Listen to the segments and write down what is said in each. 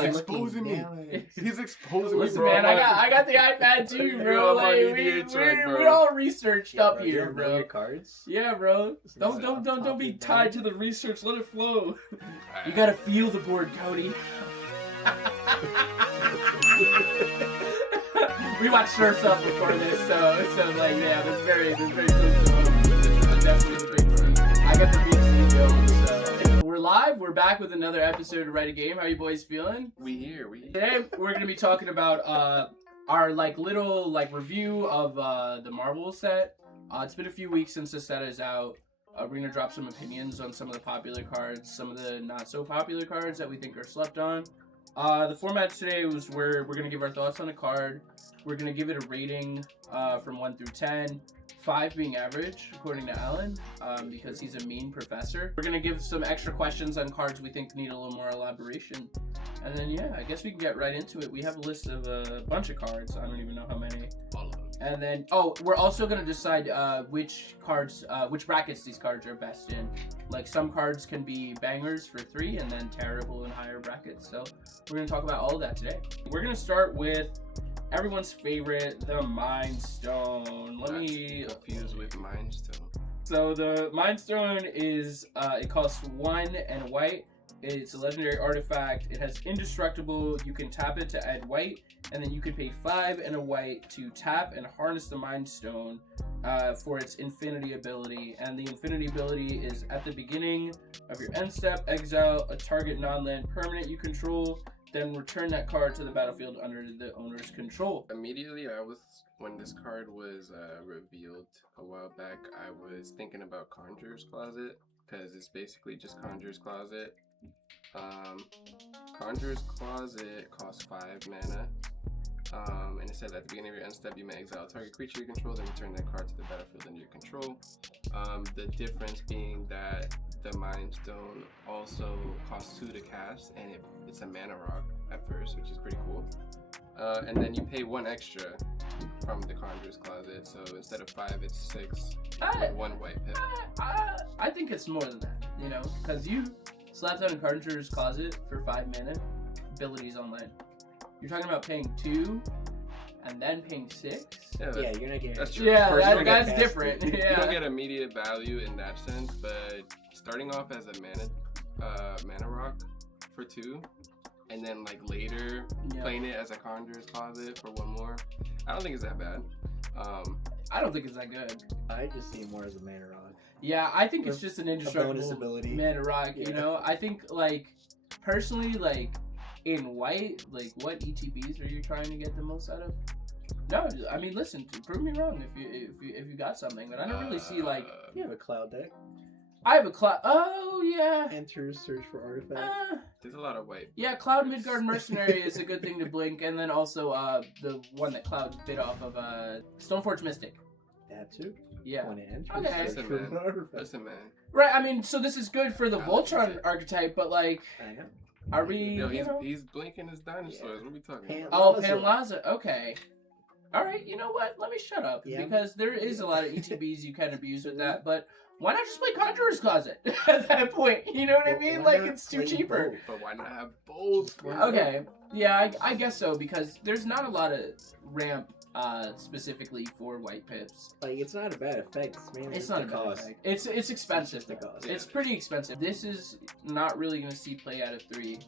He's Look, exposing me. He's exposing me, listen, bro. man, I got the iPad too, bro. Like, we're all researched up bro, here, you bro. know your cards? Yeah, bro. Don't be tied to the research. Let it flow. You gotta feel the board, Cody. We watched Surf's Up before this, so like, yeah, that's very close to home. Definitely a big one. I got the VC going, so. We're live. We're back with another episode of Write a Game. How you boys feeling? We here. Today, we're gonna be talking about our little review of the Marvel set. It's been a few weeks since the set is out. We're gonna drop some opinions on some of the popular cards, some of the not so popular cards that we think are slept on. The format today was where we're gonna give our thoughts on a card. We're gonna give it a rating from 1 through 10, 5 being average, according to Alan, because he's a mean professor. We're gonna give some extra questions on cards we think need a little more elaboration. And then, yeah, I guess we can get right into it. We have a list of a bunch of cards. I don't even know how many. All of them. And then, we're also gonna decide which brackets these cards are best in. Like, some cards can be bangers for 3, and then terrible in higher brackets. So we're gonna talk about all of that today. We're gonna start with everyone's favorite, the Mind Stone. Let me confused with Mind Stone. So the Mind Stone is it costs 1 and a white. It's a legendary artifact. It has indestructible. You can tap it to add white, and then you can pay 5 and a white to tap and harness the Mind Stone for its Infinity ability. And the Infinity ability is at the beginning of your end step, exile a target non-land permanent you control, then return that card to the battlefield under the owner's control. Immediately, when this card was revealed a while back, I was thinking about Conjurer's Closet, because it's basically just Conjurer's Closet. Conjurer's Closet costs 5 mana, and it says at the beginning of your end step you may exile a target creature you control, then return that card to the battlefield under your control. The difference being that the Mind Stone also costs 2 to cast, and it's a mana rock at first, which is pretty cool. And then you pay 1 extra from the Conjurer's Closet, so instead of 5, it's 6 with 1 white pip. I think it's more than that, because you slap down a Conjurer's Closet for 5 mana, abilities online. You're talking about paying 2 and then paying 6? Yeah, you're not getting. That's true. Yeah, that's different. You Yeah. don't get immediate value in that sense, but starting off as a mana rock for 2, and then later playing it as a Conjurer's Closet for 1 more, I don't think it's that bad. I don't think it's that good. I just see it more as a mana rock. Yeah, I think it's just an indestructible ability. mana rock. Yeah. I think personally in white, what ETBs are you trying to get the most out of? No, I mean, listen, prove me wrong if you got something, but I don't really see You have a cloud deck. I have a cloud. Oh yeah. Enter, search for artifacts. There's a lot of white. Yeah, Cloud Midgard Mercenary is a good thing to blink, and then also the one that Cloud bit off of Stoneforge Mystic. That too. Yeah. When it enters, Okay. search for an artifact. Listen, man. Right. I mean, so this is good for the Voltron archetype, but I know. are we? Yo, he's blinking his dinosaurs. What are we talking about? Oh, Panlaza. Okay. All right. You know what? Let me shut up because there is a lot of ETBs you can abuse with that, but why not just play Conjurer's Closet at that point? You know what I mean? It's too cheaper. Both? But why not have both? Okay. Yeah, I guess so, because there's not a lot of ramp specifically for white pips. It's not a bad effect. It's not a bad effect. It's expensive. It's pretty expensive. This is not really going to see play out of 3.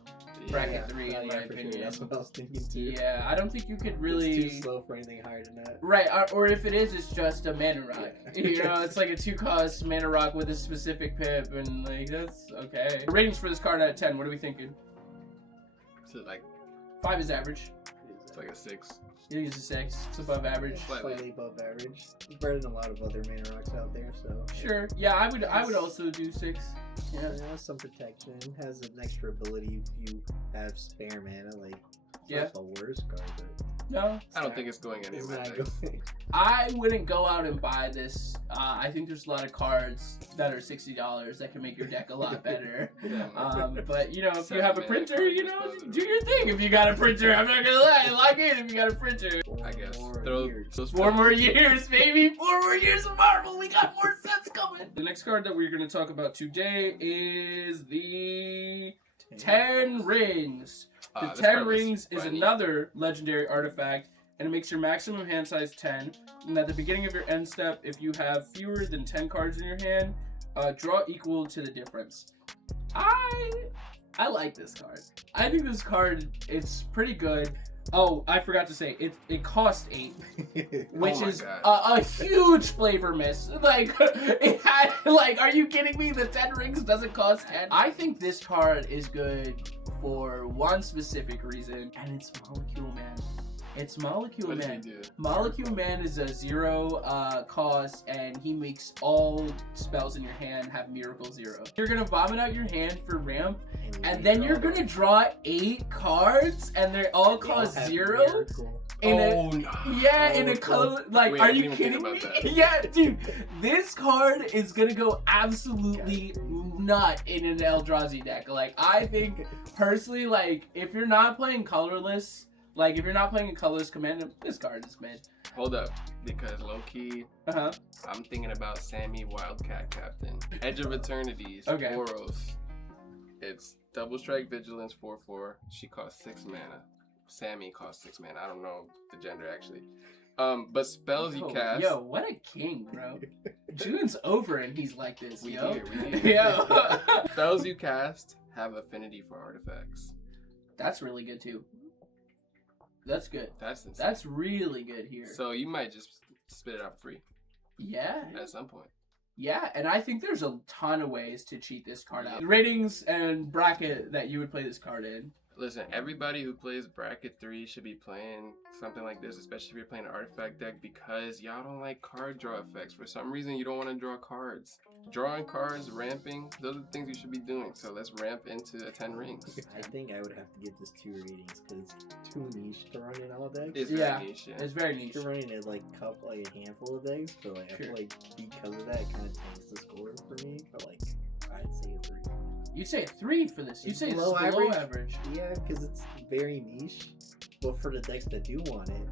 Bracket 3 in my opinion. Sure. That's what I was thinking too. Yeah, I don't think you could really. It's too slow for anything higher than that. Right, or if it is, it's just a mana rock. Yeah. It's like a 2-cost mana rock with a specific pip, and that's okay. Ratings for this card out of 10. What are we thinking? So 5 is average. It's like a 6. You think it's a 6? It's above average. Slightly above average. It's better than a lot of other mana rocks out there, so. Sure. Yeah, I would also do 6. Yeah. It has some protection. It has an extra ability if you have spare mana. It's not the worst card, but No. I don't think it's going it's anywhere. not going. I wouldn't go out and buy this. I think there's a lot of cards that are $60 that can make your deck a lot better. But if you have a printer, do your thing. If you got a printer, I'm not gonna lie, lock in if you got a printer. I guess. Those 4 more years, baby. 4 more years of Marvel. We got more sets coming. The next card that we're gonna talk about today is the 10 Rings. The This 10 card was rings is funny. another legendary artifact, and it makes your maximum hand size 10. And at the beginning of your end step, if you have fewer than 10 cards in your hand, draw equal to the difference. I like this card. I think this card, it's pretty good. Oh, I forgot to say, it cost 8, which my is God. a huge flavor miss. Like, it had, like, are you kidding me? The 10 rings doesn't cost 10. I think this card is good for one specific reason, and it's Molecule Man. It's Molecule What does he Man. do? Molecule Man is a 0 cost, and he makes all spells in your hand have Miracle 0. You're gonna vomit out your hand for ramp, and then you're gonna draw 8 cards, and they all cost 0. In a color, like, Wait, are I you didn't even kidding me? think about that. Yeah, dude, this card is gonna go absolutely nut in an Eldrazi deck. Like, I think, personally, like, if you're not playing colorless, like, if you're not playing a colorless commander, this card is mid. Hold up, because low-key, Uh-huh. I'm thinking about Sammy Wildcat Captain. Edge of Eternities, Okay. Boros. It's double strike vigilance 4/4. She costs 6 mana. Sammy costs 6 mana. I don't know the gender actually. But spells you cast. Yo, what a king, bro. June's over and he's like this, We yo. here. Yo. Spells you cast have affinity for artifacts. That's really good, too. That's good. That's insane. That's really good here. So you might just spit it out free Yeah. at some point. Yeah, and I think there's a ton of ways to cheat this card out. Ratings and bracket that you would play this card in. Listen, everybody who plays bracket 3 should be playing something like this, especially if you're playing an artifact deck, because y'all don't like card draw effects. For some reason, you don't want to draw cards. Drawing cards, ramping, those are the things you should be doing. So let's ramp into a 10 rings. I think I would have to give this 2 ratings because it's too niche to run in all decks. It's Yeah. very niche, yeah. It's very niche. You're running it like a handful of decks, but like I Sure. feel like because of that, it kind of tanks the score for me. But like I'd say a 3. You'd say a 3 for this. You'd It's say it's below below average. average. Yeah, because it's very niche. But for the decks that do want it,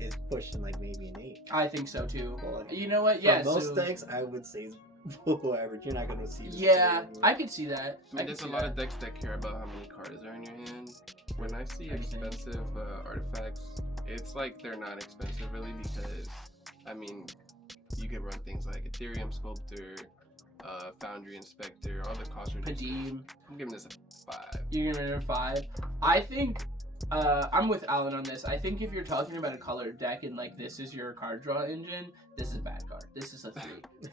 it's pushing like maybe an 8. I think so too. Well, like, You know what? for Yeah. most so, decks, I would say it's below average. You're not gonna see. This yeah, anywhere. I could see that. I mean, there's a lot of decks that care about how many cards are in your hand. When I see I see. expensive artifacts, it's like they're not expensive really because, I mean, you could run things like Ethereum Sculptor, Foundry Inspector, all the cost reducers. Padim. I'm giving this a 5. You're giving it a 5. I think I'm with Alan on this. I think if you're talking about a colored deck and like this is your card draw engine, this is a bad card. This is a 3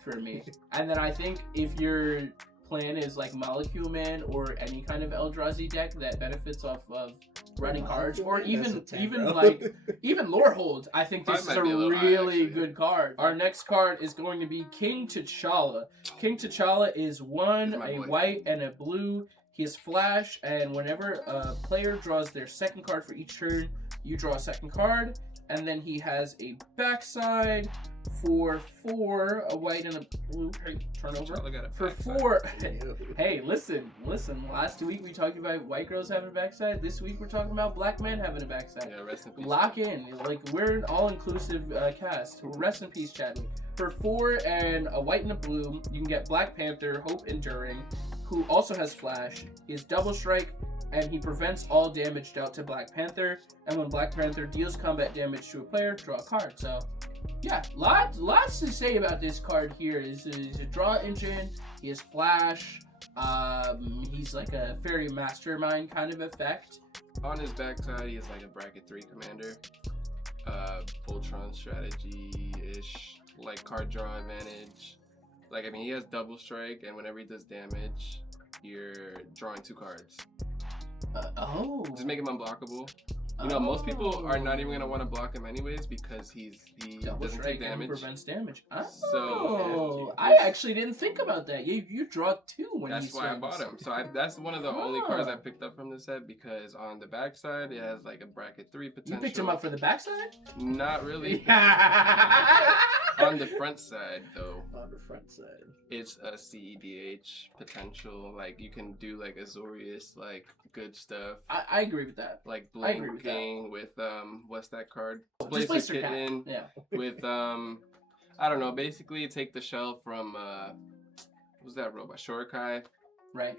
for me. And then I think if your plan is like Molecule Man or any kind of Eldrazi deck that benefits off of running cards, or That's a 10, even bro. like even Lorehold, I think this Five is might a be a little high, really actually. good card. Our next card is going to be King T'Challa. King T'Challa is 1, My a boy. white and a blue. He has flash, and whenever a player draws their second card for each turn, you draw a second card. And then he has a backside for 4, a white and a blue. Hey, turn over. Look at it. For backside. 4. Ew. Hey, listen. Last week we talked about white girls having a backside. This week we're talking about black men having a backside. Yeah, rest in peace. Lock in. Like, we're an all-inclusive cast. Rest in peace, Chadwick. For 4 and a white and a blue, you can get Black Panther, Hope Enduring, who also has flash. He has double strike, and he prevents all damage dealt to Black Panther. And when Black Panther deals combat damage to a player, draw a card. So, yeah, lots to say about this card here. He's a draw engine. He has flash. He's like a fairy mastermind kind of effect. On his backside, he is like a bracket 3 commander. Voltron strategy-ish, like card draw advantage. Like, I mean, he has double strike, and whenever he does damage, you're drawing 2 cards. Just make him unblockable. You know, most people are not even going to want to block him anyways because he double doesn't strike take and damage. prevents damage. Oh, So, I actually didn't think about that. You draw 2 when That's he why I swings. bought him. So that's one of the only cards I Oh. picked up from this set because on the backside, it has like a bracket 3 You potential. picked him up for the backside? Not really. Yeah. On the front side, though, On the front side. it's a CEDH potential. Like, you can do like Azorius, like good stuff. I agree with that. Like I agree with that. blinking with what's that card? Displacer Displacer Cat. Kitten Yeah. with I don't know. Basically, take the shell from what was that robot Shorikai, Right.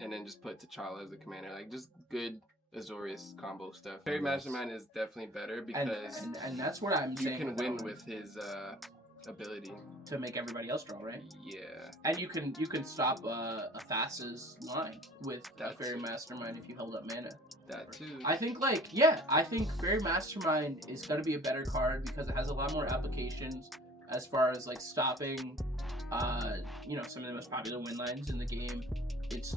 and then just put T'Challa as the commander. Like just good Azorius combo stuff. Fairy Mastermind is definitely better because and that's what I'm you saying. can win with his ability to make everybody else draw, right? Yeah. And you can stop a Thassa's line with That Fairy too. Mastermind if you held up mana. That too. I think Fairy Mastermind is gonna be a better card because it has a lot more applications as far as like stopping some of the most popular win lines in the game.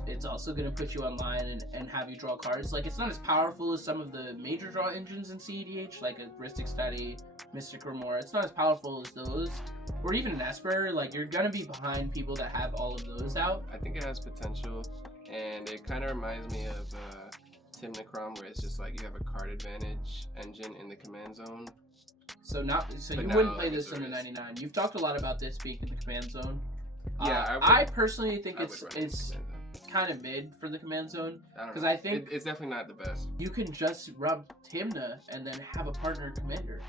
It's also gonna put you online and have you draw cards. Like, it's not as powerful as some of the major draw engines in CEDH, like a Ristic Study, Mystic Remora. It's not as powerful as those. Or even an Esper. Like, you're gonna be behind people that have all of those out. I think it has potential, and it kind of reminds me of Tim Necrom, where it's just like you have a card advantage engine in the command zone. So you now wouldn't play this there in the is. 99. You've talked a lot about this being in the command zone. Yeah, I personally think I would it's run it in command zone. kind of mid for the command zone, I don't because know. I think it's definitely not the best. you can just rub Timna and then have a partner commander.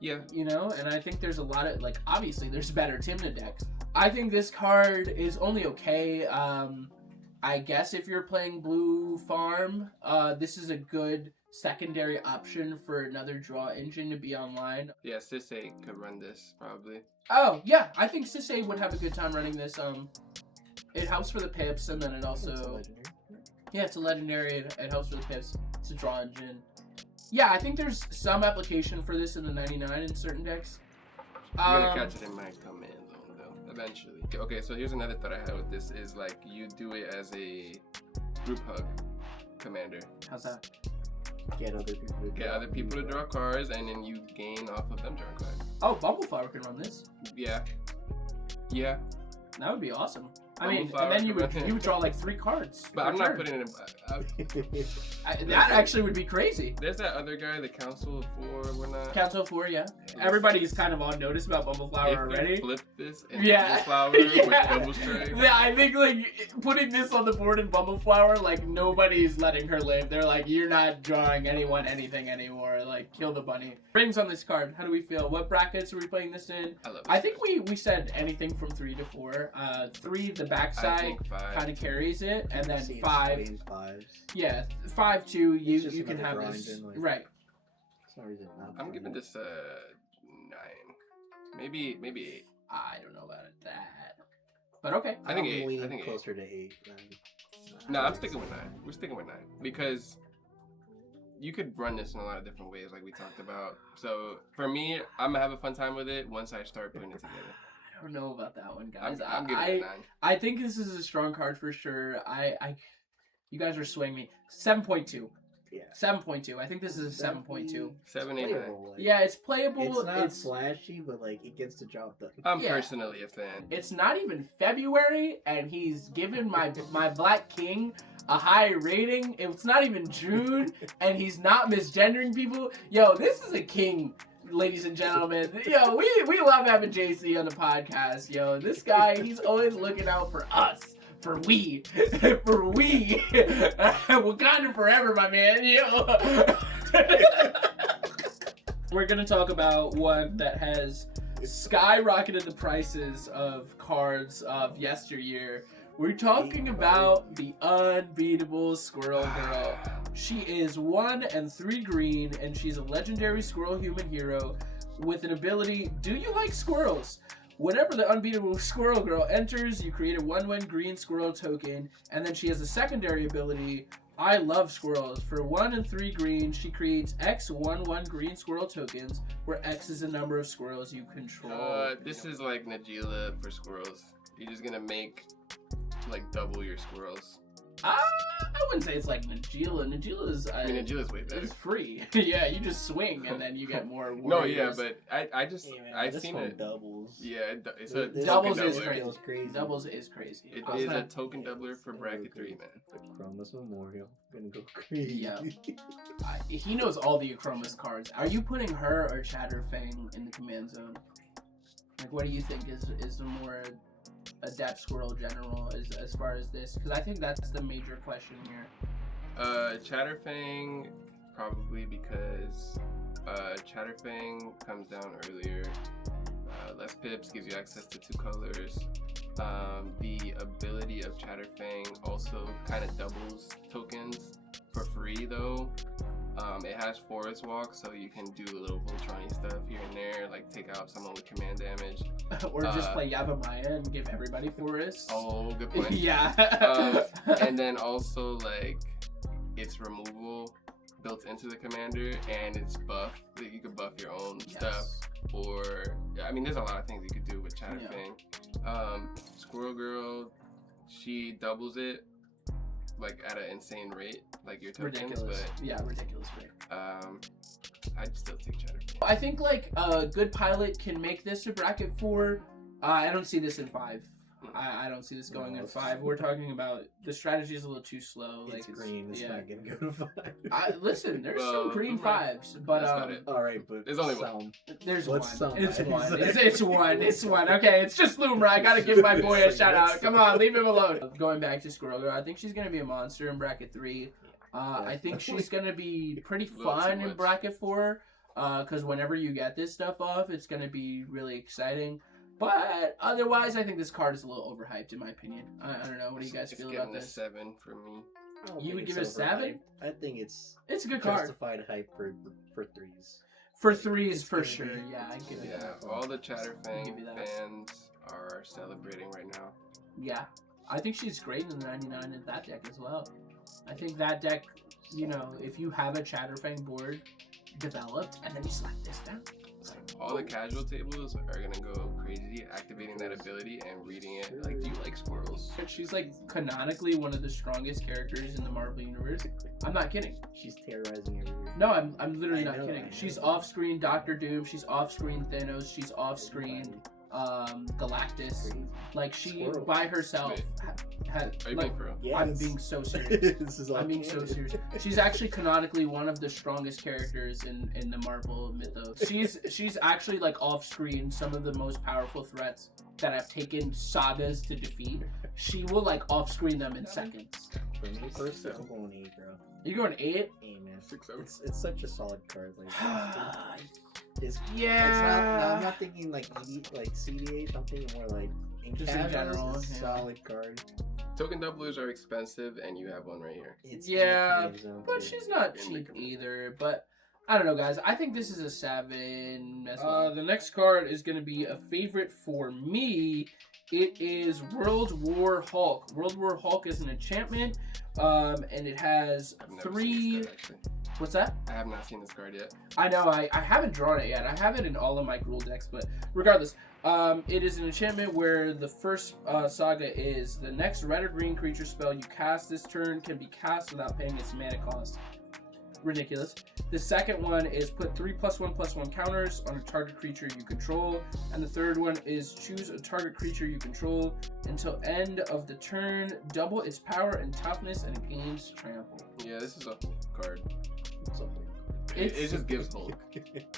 Yeah. And I think there's a lot of, like, obviously there's better Timna decks. I think this card is only okay. I guess if you're playing blue farm, this is a good secondary option for another draw engine to be online. Yeah, Sisei could run this probably. Oh, yeah, I think Sisei would have a good time running this. It helps for the pips, and then it also... It's a legendary. Yeah, it's a legendary. It helps for the pips. It's a draw engine. Yeah, I think there's some application for this in the 99 in certain decks. You're gonna catch it in my command zone though, eventually. Okay, so here's another thought I had with this is like you do it as a group hug commander. How's that? Get other people to draw cards, and then you gain off of them drawing cards. Oh, Bumbleflower can run this. Yeah. That would be awesome. I mean, Bumbleflower and then you can run. would draw like 3 cards. But per I'm not turn. putting it in. That actually would be crazy. There's that other guy, the Council of Four. We're not. Council of 4, yeah. Everybody's kind of on notice about Bumbleflower If already. we flip this and Yeah. Bumbleflower Yeah. with Double Strike. Yeah, I think like putting this on the board in Bumbleflower, like nobody's letting her live. They're like, you're not drawing anyone anything anymore. Like, kill the bunny. Rings on this card. How do we feel? What brackets are we playing this in? I love it. I think we said anything from 3 to 4. 3, the I backside think 5. kind of carries it, and then See, it's 5. between fives. Yeah, 5 2. It's just You can another have grind this in, like- right. Sorry, is it not? I'm giving this a 9. Maybe 8. I don't know about that, but okay. I think I'm 8. leaning I think 8. closer to 8. No, I'm sticking with 9. We're sticking with 9 because you could run this in a lot of different ways, like we talked about. So for me, I'm gonna have a fun time with it once I start putting it together. I don't know about that one, guys. I'm giving it a 9. I think this is a strong card for sure. You guys are swaying me. 7.2. Yeah. 7.2. I think this is a 7.2. 7, 8, 9. Yeah, it's playable. It's not flashy, but like it gets the job done. I'm Yeah. personally a fan. It's not even February, and he's given my Black King a high rating. It's not even June, and he's not misgendering people. Yo, this is a king, ladies and gentlemen. Yo, we love having JC on the podcast. Yo, this guy, he's always looking out for us. For we. Wakanda forever, my man. Yo. We're going to talk about one that has skyrocketed the prices of cards of yesteryear. We're talking about the unbeatable Squirrel Girl. She is 1 and 3 green, and she's a legendary squirrel human hero with an ability, do you like squirrels? Whenever the unbeatable Squirrel Girl enters, you create a 1/1 green squirrel token, and then she has a secondary ability, I love squirrels. For 1 and 3 green, she creates X 1/1 green squirrel tokens, where X is the number of squirrels you control. This is like Najila for squirrels. You're just gonna make like double your squirrels. I wouldn't say it's like Najila. Najila's I mean, Najila's way better. it's free. Yeah, you just swing and then you get more No, yeah, warriors. but I've This seen one it. doubles. Yeah, it's a This Doubles token is doubler. crazy. feels crazy. Doubles is crazy. It I'll is put a it- token doubler for bracket 3, man. The Chronos Memorial gonna go crazy. Yeah. He knows all the Acromas cards. Are you putting her or Chatterfang in the command zone? Like, what do you think is the more adept squirrel general as far as this? Because I think that's the major question here. Chatterfang, probably because Chatterfang comes down earlier. Less pips gives you access to 2 colors. The ability of Chatterfang also kind of doubles tokens for free though. It has Forest Walk, so you can do a little Voltron stuff here and there, like take out someone with command damage. Or just play Yavimaya and give everybody Forest. Oh, good point. Yeah. And then also, like, it's removal built into the commander, and it's buff. Like, you can buff your own stuff. Or, I mean, there's a lot of things you could do with Chatterfang. Squirrel Girl, she doubles it, like, at an insane rate, like your tokens. Ridiculous. But, yeah, ridiculous rate. I'd still take Chatterfang. I think, like, a good pilot can make this a bracket 4. I don't see this in 5. I don't see this going in 5. We're talking about the strategy is a little too slow. It's like green. It's not gonna go to 5. Listen, there's some green 5s, but That's about it. All right, but There's only one. There's What's one. some? It's one. Exactly. It's one. It's one. Okay, it's just Lumra. I gotta give my boy a shout out. Come on, leave him alone. Going back to Squirrel Girl, I think she's gonna be a monster in bracket 3. I think she's gonna be pretty fun in bracket 4. Because whenever you get this stuff off, it's gonna be really exciting. But otherwise, I think this card is a little overhyped, in my opinion. I don't know. What do you guys feel about this? It's getting a 7 for me. You would give it a 7? I think it's a good card. Justified hype for 3s. For 3s, for sure. Yeah, I give it. Yeah, all the Chatterfang fans are celebrating right now. Yeah, I think she's great in the 99 in that deck as well. I think that deck, you know, if you have a Chatterfang board developed and then you slap this down. All the casual tables are gonna go crazy activating that ability and reading it. Like, do you like squirrels? She's like canonically one of the strongest characters in the Marvel universe. I'm not kidding. She's terrorizing everywhere. No, I'm literally not I kidding. know. She's off-screen Doctor Doom. She's off-screen Thanos. She's off-screen Galactus. Like she Squirrel. by herself Wait. had. Are you Like, being for real? Yes. I'm being so serious. This is all I'm being so canon. serious. She's actually canonically one of the strongest characters in the Marvel mythos. She's actually like off screen some of the most powerful threats that have taken sagas to defeat. She will like off screen them in seconds. For me personally, I'm going 8, bro. You're going 8? 8, man. 6, 7. It's such a solid card. Like, it's Yeah. not, I'm not thinking like CDH. I'm thinking more like in Just in casuals, general, it's a yeah. solid card. Token doublers are expensive, and you have one right here. It's Yeah, in the command zone, but too. she's not In the cheap command. either. But I don't know, guys. I think this is a 7 as well. The next card is going to be a favorite for me. It is World War Hulk. World War Hulk is an enchantment, and it has I've never seen 3. this card, actually. What's that? I have not seen this card yet. I know, I haven't drawn it yet. I have it in all of my Gruul decks, but regardless, it is an enchantment where the first saga is the next red or green creature spell you cast this turn can be cast without paying its mana cost. Ridiculous. The second one is put 3+1/+1 counters on a target creature you control, and the third one is choose a target creature you control until end of the turn, double its power and toughness, and it gains trample. Yeah, this is a Hulk card. It's a It just gives Hulk.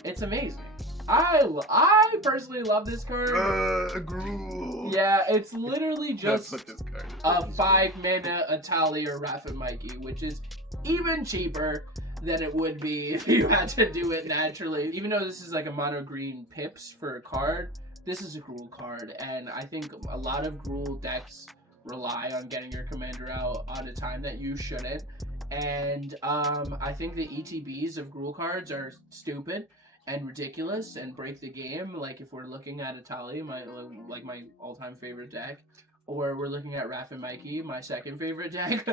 It's amazing. I personally love this card. Gruul. Yeah, it's literally That's just what this card is. a 5-mana Atali or Rafa-Mikey, which is even cheaper than it would be if you had to do it naturally. Even though this is like a mono green pips for a card, this is a Gruul card, and I think a lot of Gruul decks rely on getting your commander out on a time that you shouldn't. And I think the ETBs of Gruul cards are stupid and ridiculous and break the game. Like if we're looking at Atali, my all-time favorite deck, or we're looking at Raph and Mikey, my second favorite deck,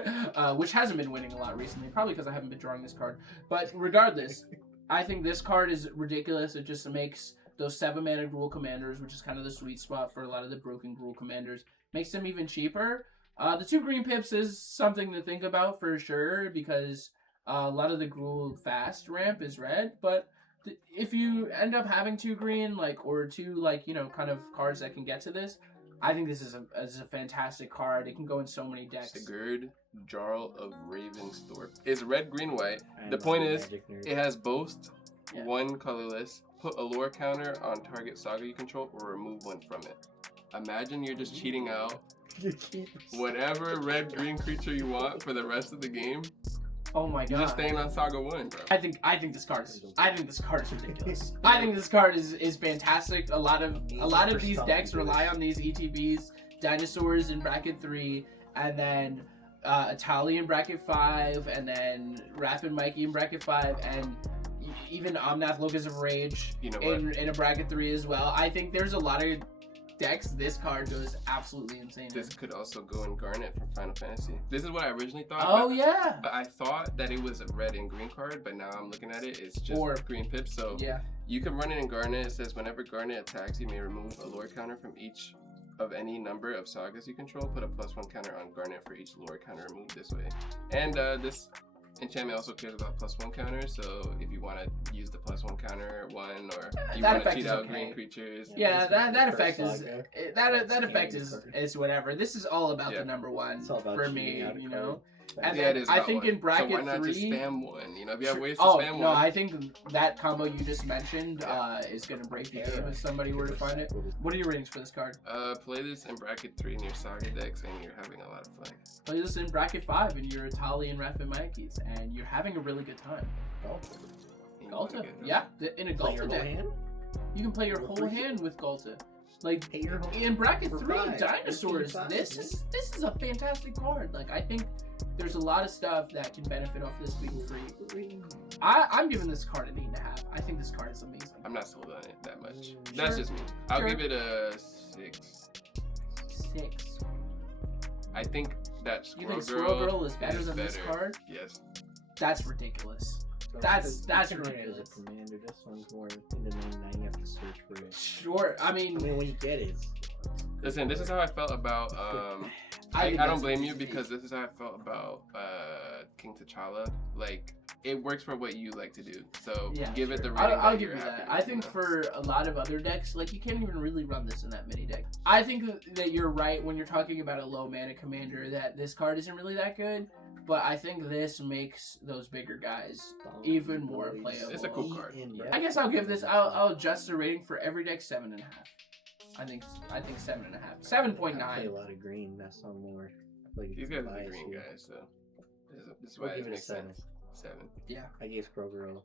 which hasn't been winning a lot recently, probably because I haven't been drawing this card. But regardless, I think this card is ridiculous. It just makes those 7-mana Gruul commanders, which is kind of the sweet spot for a lot of the broken Gruul commanders, makes them even cheaper. The 2 green pips is something to think about for sure, because a lot of the Gruul fast ramp is red, but if you end up having 2 green, or 2, kind of cards that can get to this, I think this is a fantastic card. It can go in so many decks. Sigurd, Jarl of Ravensthorpe. It's red, green, white. I'm The a point is, Magic nerd. it has boast, Yeah. 1 colorless, put a lore counter on target saga you control, or remove 1 from it. Imagine you're just cheating out whatever red-green creature you want for the rest of the game. Oh my You're god. just staying on Saga 1, bro. I think this card is ridiculous. I think this card is fantastic. A lot of these decks rely on these ETBs, dinosaurs in bracket 3, and then Italian bracket 5, and then Raph and Mikey in bracket 5, and even Omnath Locus of Rage in a bracket 3 as well. I think there's a lot of decks this card goes absolutely insane. This could also go in Garnet from Final Fantasy. This is what I originally thought. Oh, but, yeah. But I thought that it was a red and green card, but now I'm looking at it, it's just green pips. So yeah, you can run it in Garnet. It says whenever Garnet attacks, you may remove a lore counter from each of any number of sagas you control. Put a +1 counter on Garnet for each lore counter removed this way. And this enchantment also cares about +1 counters, so if you want to use the +1 counter one, or you want to cheat out green creatures. Yeah, that effect is that effect is whatever. This is all about the number one for me, you know. And yeah, it is. I think in bracket 3, so why not just spam one? You know, if you have ways to spam one. No, I think that combo you just mentioned is gonna break the game if somebody were to find it. What are your ratings for this card? Play this in bracket 3 in your Saga decks, and you're having a lot of fun. Play this in bracket 5 in your Italian Raph and Mikey's, and you're having a really good time. Galta, yeah, in a Galta deck, you can play your whole hand with Galta. Like in bracket 3, dinosaurs. This is a fantastic card. Like I think there's a lot of stuff that can benefit off this being free. I'm giving this card an 8.5. I think this card is amazing. I'm not sold on it that much. That's just me. I'll give it a 6. 6. I think that You think Squirrel Girl is better than this card? Yes. That's ridiculous. That's ridiculous. As a commander, this one's more in the 99. You have to search for it. Sure. I mean when you get it. Listen, this is how I felt about I don't blame you, because this is how I felt about King T'Challa. Like, it works for what you like to do. So give it the rating. I'll give you that. I think for a lot of other decks, like you can't even really run this in that mini deck. I think that you're right when you're talking about a low mana commander, that this card isn't really that good. But I think this makes those bigger guys even more playable. It's a cool card. I guess I'll give this. I'll adjust the rating for every deck 7.5. I think 7.5. 7.9. I play a lot of green. That's some more. These guys are the green guys, so this is why it makes sense. 7. Yeah. I gave Scroll Girl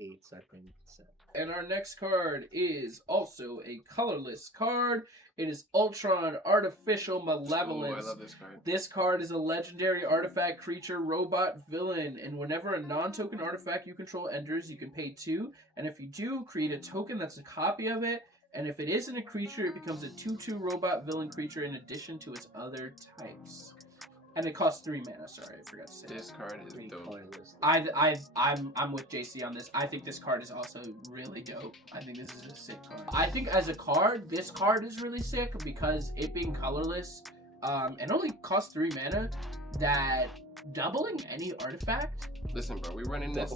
8, so I think 7. And our next card is also a colorless card. It is Ultron Artificial Malevolence. Ooh, I love this card. This card is a legendary artifact creature robot villain, and whenever a non-token artifact you control enters, you can pay 2, and if you do, create a token that's a copy of it, and if it isn't a creature, it becomes a 2/2 robot villain creature in addition to its other types. And it costs 3 mana. Sorry, I forgot to say. This card is dope. I'm with JC on this. I think this card is also really dope. I think this is a sick card. I think as a card, this card is really sick because it being colorless, and only costs 3 mana, that doubling any artifact. Listen, bro, we running this.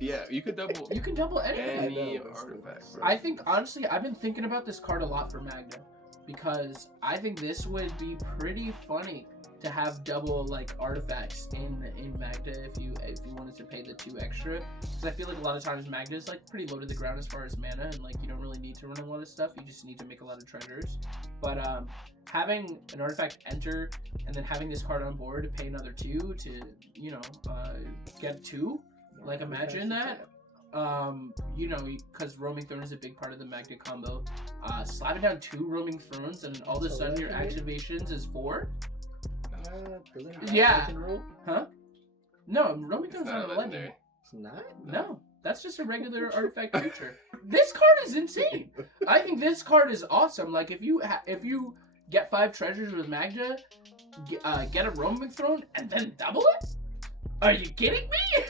Yeah, you could double. You can double any artifact. Bro. I think honestly, I've been thinking about this card a lot for Magda, because I think this would be pretty funny to have double like artifacts in Magda if you wanted to pay the 2 extra, because I feel like a lot of times Magda is like pretty low to the ground as far as mana, and like you don't really need to run a lot of stuff, you just need to make a lot of treasures. But having an artifact enter and then having this card on board to pay another 2 to get 2, like imagine that. Because Roaming Throne is a big part of the Magda combo. Slapping down 2 Roaming Thrones and all of a sudden your activations is 4. Yeah. Huh? No, Roaming Throne's not a legendary. It's not? No, that's just a regular artifact creature. This card is insane. I think this card is awesome. Like if you get 5 treasures with Magda, get a Roaming Throne and then double it. Are you kidding me?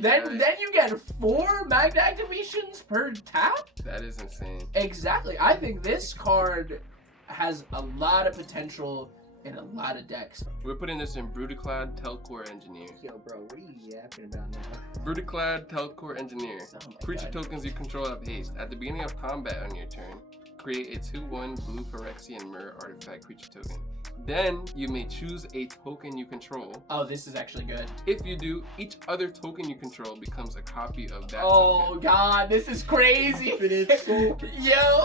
Then you get 4 Magda activations per tap? That is insane. Exactly. I think this card has a lot of potential in a lot of decks. We're putting this in Brutaclad Telcore Engineer. Yo, bro, what are you yapping about now? Brutaclad Telcore Engineer. Oh Creature tokens you control have haste. At the beginning of combat on your turn, create a 2/1 blue Phyrexian Mirror artifact creature token. Then you may choose a token you control. Oh, this is actually good. If you do, each other token you control becomes a copy of that token. token. God, this is crazy. Yo,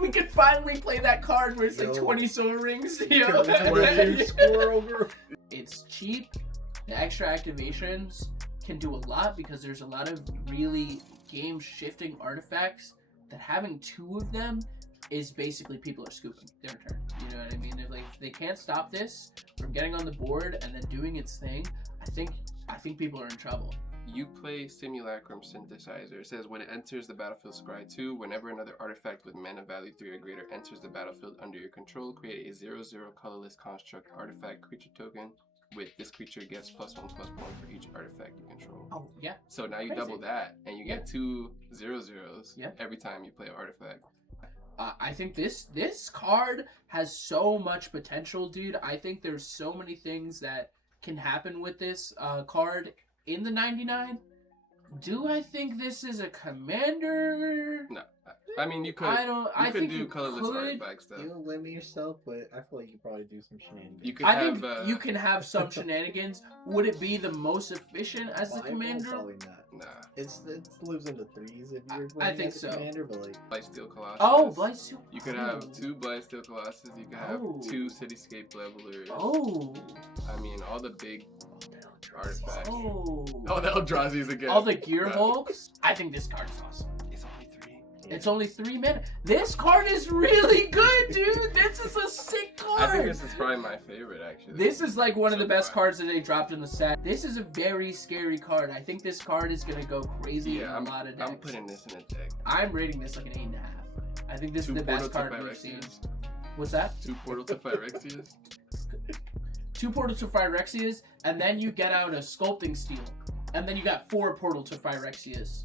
we can finally play that card where it's like 20 soul rings. Yo. It's cheap. The extra activations can do a lot because there's a lot of really game-shifting artifacts that having 2 of them is basically people are scooping their turn. You know what I mean? If they can't stop this from getting on the board and then doing its thing, I think people are in trouble. You play Simulacrum Synthesizer. It says when it enters the battlefield, scry 2. Whenever another artifact with mana value 3 or greater enters the battlefield under your control, create a 0/0 colorless construct artifact creature token. With this creature gets +1/+1 for each artifact you control. Oh yeah. So now you Crazy. double that, and you get 2 0/0s every time you play an artifact. I think this card has so much potential, dude. I think there's so many things that can happen with this card in the 99. Do I think this is a commander? No, I mean you could. I could think do you colorless could. artifact stuff. You don't limit yourself, but I feel like you probably do some shenanigans. You could I have. think you can have some shenanigans. Would it be the most efficient as the Five? commander? Probably not. Nah. It lives in the 3s if you're I playing think as a so. commander, but like Blightsteel Colossus. Oh, Blightsteel. You could have 2 Blightsteel Colossus. You could have Oh. 2 Cityscape Levelers. Oh. I mean, all the big artifacts. Oh. Oh, the Eldrazi's again. All the Gear Hulks. I think this card is awesome. It's only 3. It's only 3 mana. This card is really good, dude. This is a sick card. I think this is probably my favorite, actually. This is like one of So the best far. cards that they dropped in the set. This is a very scary card. I think this card is gonna go crazy Yeah, in a lot of decks. I'm putting this in a deck. I'm rating this like an 8.5. I think this is the best card we've seen. Phyrexias. What's that? 2 Portal to Phyrexias. 2 Portal to Phyrexias, and then you get out a Sculpting Steel. And then you got 4 Portal to Phyrexias.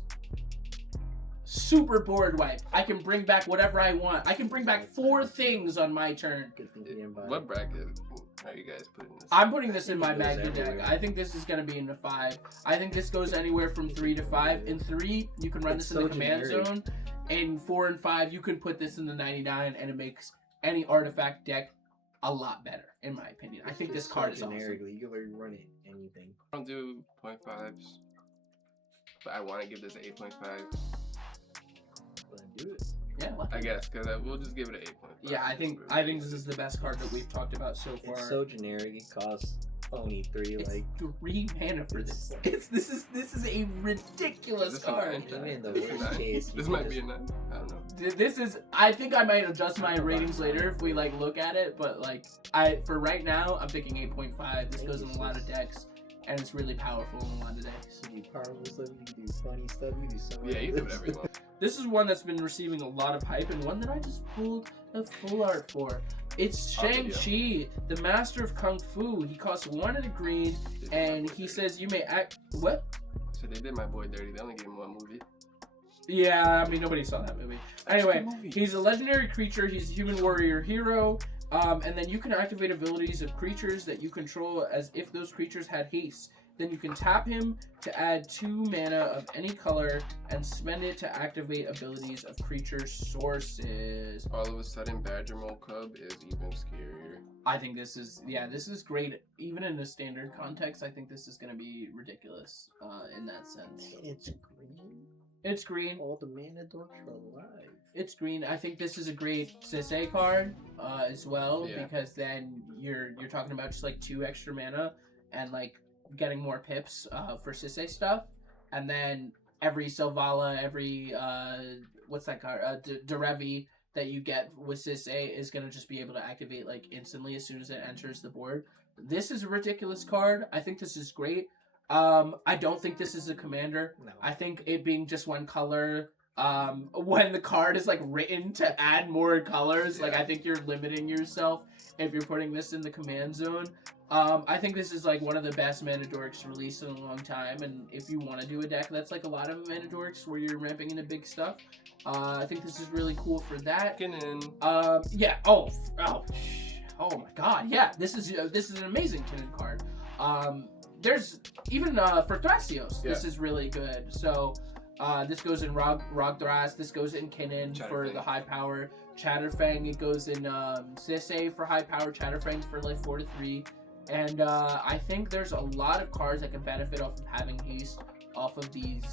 Super board wipe. I can bring back whatever I want. I can bring back 4 things on my turn. good thing you didn't buy What it. bracket are you guys putting this? I'm putting this in my It goes Magna deck. everywhere. I think this is going to be in the 5. I think this goes anywhere from 3 to 5. In 3, you can run It's this in the so command generic. zone. In 4 and 5, you can put this in the 99, and it makes any artifact deck a lot better, in my opinion. I think It's this card is so awesome. generically, you can literally run it anything. I don't do 0.5s, but I want to give this an 8.5. But do it. Yeah, lucky. I guess, because we'll just give it an 8.5. Yeah, I think this is the best card that we've talked about so far. It's so generic. It costs only 3. It's Like 3 mana for this. This is a ridiculous This is card. nine. even in the This is worst nine. case, This you might can be a just- 9. I don't know. This is. I think I might adjust my ratings later if we like look at it. But like, for right now, I'm picking 8.5. This goes in a lot of decks, and it's really powerful in a lot of decks. You do powerful stuff. You can do funny stuff. You can do so much. Yeah, you do whatever you want. This is one that's been receiving a lot of hype, and one that I just pulled a full art for. It's Oh, video. Shang-Chi, the master of Kung Fu. He costs 1 and a green, They did my and boy he dirty. says you may act. What? So they did my boy dirty. They only gave him 1 movie. Yeah, I mean, nobody saw that movie. Anyway, It's a movie. he's a legendary creature. He's a human warrior hero. And then you can activate abilities of creatures that you control as if those creatures had haste. Then you can tap him to add 2 mana of any color and spend it to activate abilities of creature sources. All of a sudden, Badger Mole Cub is even scarier. I think this is great. Even in a standard context, I think this is going to be ridiculous in that sense. It's green. It's green. All the mana dorks are alive. It's green. I think this is a great Sisei card as well Yeah. because then you're talking about just like 2 extra mana and like getting more pips for Sisei stuff, and then every Selvala, every what's that card? Derevi that you get with Sisei is gonna just be able to activate like instantly as soon as it enters the board. This is a ridiculous card. I think this is great. I don't think this is a commander. No. I think it being just 1 color, when the card is like written to add more colors, like Yeah. I think you're limiting yourself if you're putting this in the command zone. I think this is like one of the best mana dorks released in a long time, and if you want to do a deck that's like a lot of mana dorks where you're ramping into big stuff, I think this is really cool for that. Get in. Yeah. Oh my God. Yeah. This is an amazing Kinnan card. There's even for Thrasios, this is really good. So this goes in Rogthras. This goes in Kinnan for the high power. Chatterfang. It goes in Sisei for high power. Chatterfang for like 4 to 3. And I think there's a lot of cards that can benefit off of having haste off of these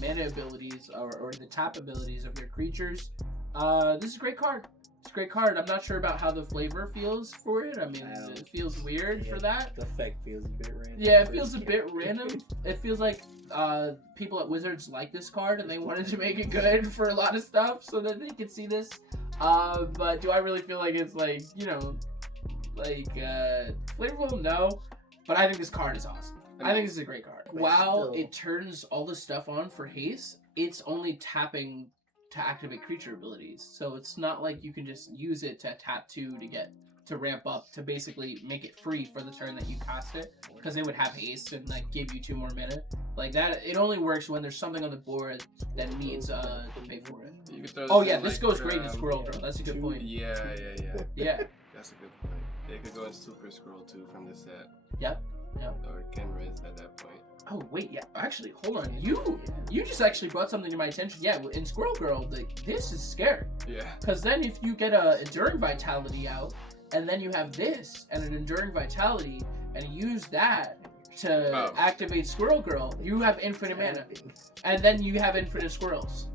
mana abilities or the tap abilities of your creatures. This is a great card. It's a great card. I'm not sure about how the flavor feels for it. I mean, it feels weird for that. The effect feels a bit random. Yeah, it feels a bit random. It feels like people at Wizards like this card and they wanted to make it good for a lot of stuff so that they could see this. But do I really feel like it's like, you know, like flavorful? No. But I think this card is awesome. I think this is a great card. While it turns all the stuff on for haste, it's only tapping to activate creature abilities. So it's not like you can just use it to tap 2 to ramp up to basically make it free for the turn that you cast it, because they would have haste and like give you 2 more mana. Like that, it only works when there's something on the board that needs to pay for it. You could throw Oh yeah, this this goes great in Squirrel Drill. That's a good point. Yeah. Yeah. That's a good point. It could go in Super Scroll too from the set. Yep. Or Kenris at that point. Oh wait, yeah. Actually, hold on. You just actually brought something to my attention. Yeah, in Squirrel Girl, this is scary. Yeah. Because then if you get a Enduring Vitality out, and then you have this and an Enduring Vitality, and use that to activate Squirrel Girl, you have infinite mana. And then you have infinite squirrels.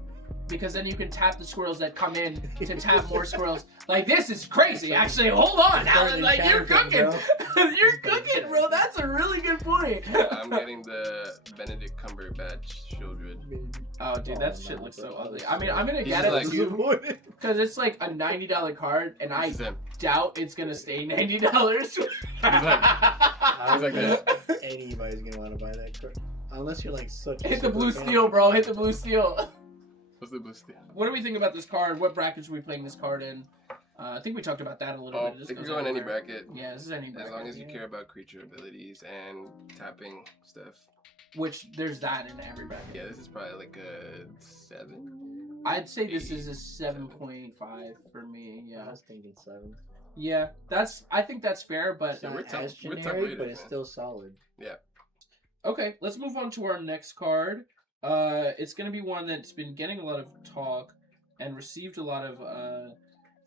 Because then you can tap the squirrels that come in to tap more squirrels. Like, this is crazy. Actually, hold on, Alan. Like, you're cooking. You're cooking, bro. That's a really good point. I'm getting the Benedict Cumberbatch Shieldred. Oh, dude, that shit looks so ugly. I mean, I'm going to get it too. Because it's like a $90 card, and I doubt it's going to stay $90. I was like, anybody's going to want to buy that card. Unless you're like such a Hit the blue steel, bro. Hit the blue steel. What's the blue steel? What do we think about this card? What brackets are we playing this card in? I think we talked about that a little bit. It can go in any bracket. Yeah, this is any bracket. As long as you care about creature abilities and tapping stuff. Which, there's that in every bracket. Yeah, this is probably like a 7. I'd say this is a 7.5 for me. Yeah. I was thinking 7. Yeah, I think that's fair, but... It's not as generic, but it's still solid. Yeah. Okay, let's move on to our next card. It's going to be one that's been getting a lot of talk and received a lot of,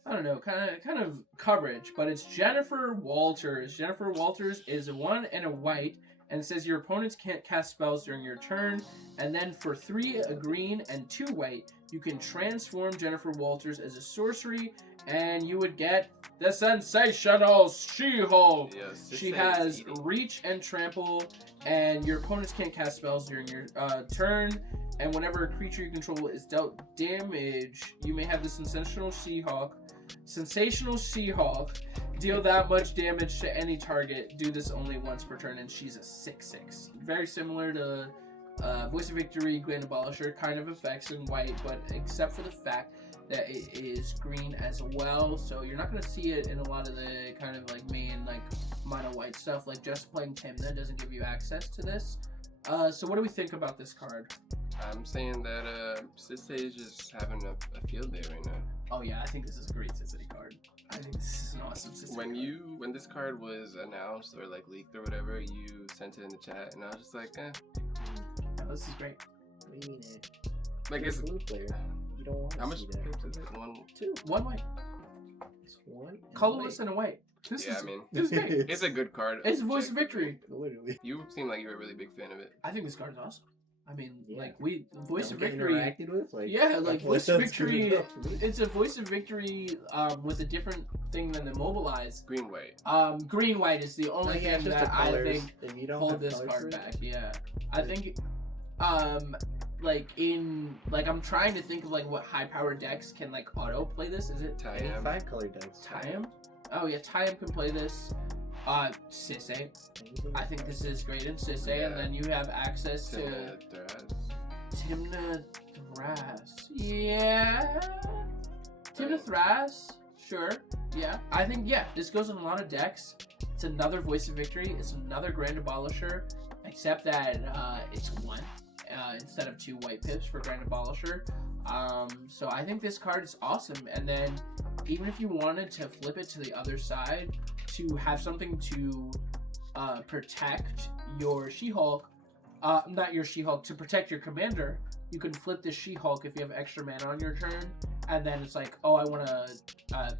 I don't know, kind of coverage, but it's Jennifer Walters. Jennifer Walters is a 1 and a white, and it says your opponents can't cast spells during your turn, and then for 3, a green, and 2 white, you can transform Jennifer Walters as a sorcery, and you would get the sensational She-Hulk. Yes, She has reach and trample, and your opponents can't cast spells during your turn, and whenever a creature you control is dealt damage, you may have the sensational She-Hulk deal that much damage to any target. Do this only once per turn, and she's a 6/6. Very similar to Voice of Victory, Grand Abolisher kind of effects in white, but except for the fact that it is green as well, so you're not going to see it in a lot of the kind of like main like mono white stuff. Like just playing Timna doesn't give you access to this. So what do we think about this card? I'm saying that Sisse is just having a field day right now. Oh yeah, I think this is a great City card. I think this is an awesome City card. When this card was announced or like leaked or whatever, you sent it in the chat, and I was just like, Yeah, this is great. What do you mean? Like You're it's a blue player. You don't want to how much see that. pips is it? 2, 1 white, It's 1 and colorless white. and a white. This Yeah, is I mean, this is great. it's a good card. It's Voice of Victory. Literally. You seem like you're a really big fan of it. I think this card is awesome. I mean, Yeah. like Voice of Get Victory. interacted with, like, Yeah, like Voice of that's good Victory. enough for me. It's a Voice of Victory with a different thing than the Mobilize. Green white. Green white is the only Like, yeah, thing just that the I colors. think If you don't hold have this colors card for it, back. Yeah, I think like I'm trying to think of like what high power decks can like auto play this. Is it any Tyam. 5 color decks. Tyam? Oh yeah, Tyam can play this. Sisse. I think this is great in Sisse, and then you have access to Timna Thras. Yeah. Timna Thras. Sure. Yeah. I think, this goes in a lot of decks. It's another Voice of Victory. It's another Grand Abolisher, except that it's 1 instead of 2 white pips for Grand Abolisher. So I think this card is awesome. And then even if you wanted to flip it to the other side to have something to protect your She-Hulk, not your She-Hulk, to protect your commander, you can flip this She-Hulk if you have extra mana on your turn, and then it's like, oh, I want to,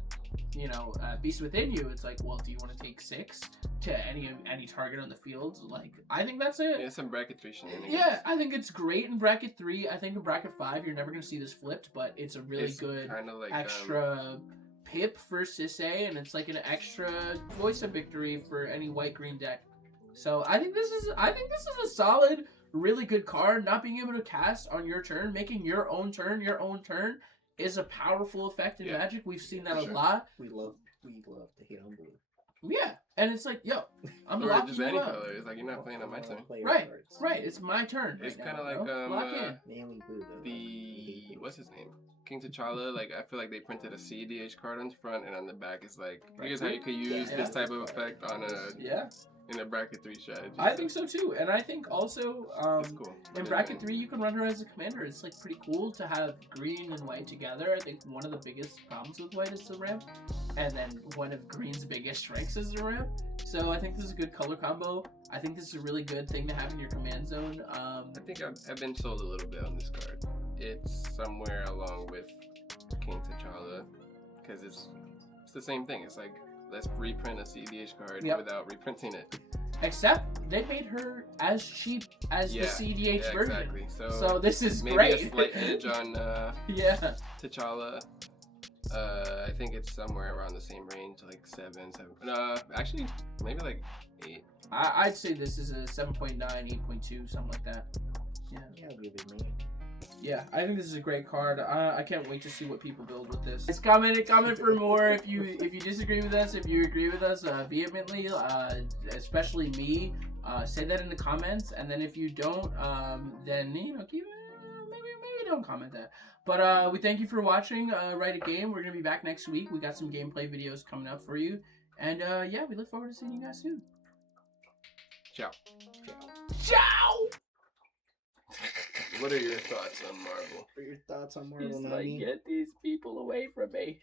Beast Within You. It's like, well, do you want to take 6 to any target on the field? Like, I think that's it. Yeah, some bracket 3 shenanigans. Yeah, I think it's great in bracket 3. I think in bracket 5, you're never going to see this flipped, but it's a really good like, extra pip for Sisse, and it's like an extra Voice of Victory for any white-green deck. So I think this is a solid really good card, not being able to cast on your turn, making your own turn is a powerful effect in Magic. We've seen that a lot. We love to hit on blue. Yeah, and it's like, yo, I'm or locking just you any up. color. It's like you're not playing on my turn. Right, right. It's my turn. It's right kind of now, like bro. Lock in. Mainly blue though. the what's his name? King T'Challa. Like I feel like they printed a CDH card on the front, and on the back is like here's how you could use this type of effect on a in a bracket 3 strategy. I think so too, and I think also It's cool. in bracket 3 you can run her as a commander. It's like pretty cool to have green and white together. I think one of the biggest problems with white is the ramp, and then one of green's biggest strengths is the ramp. So I think this is a good color combo. I think this is a really good thing to have in your command zone. I think I've been sold a little bit on this card. It's somewhere along with King T'Challa because it's the same thing. It's like let's reprint a CDH card without reprinting it. Except they made her as cheap as the CDH version. Exactly. So this is maybe great. a slight edge on T'Challa. I think it's somewhere around the same range, like 7. Actually, maybe like 8. I'd say this is a 7.9, 8.2, something like that. Yeah, I'll give it an 8. Yeah, I think this is a great card. I can't wait to see what people build with this. It's comment for more if you disagree with us. If you agree with us vehemently, especially me, say that in the comments. And then if you don't, then keep maybe don't comment that. But we thank you for watching. Write a game. We're gonna be back next week. We got some gameplay videos coming up for you. And yeah, we look forward to seeing you guys soon. Ciao. Ciao. What are your thoughts on Marvel? What are your thoughts on Marvel? He's like, get these people away from me.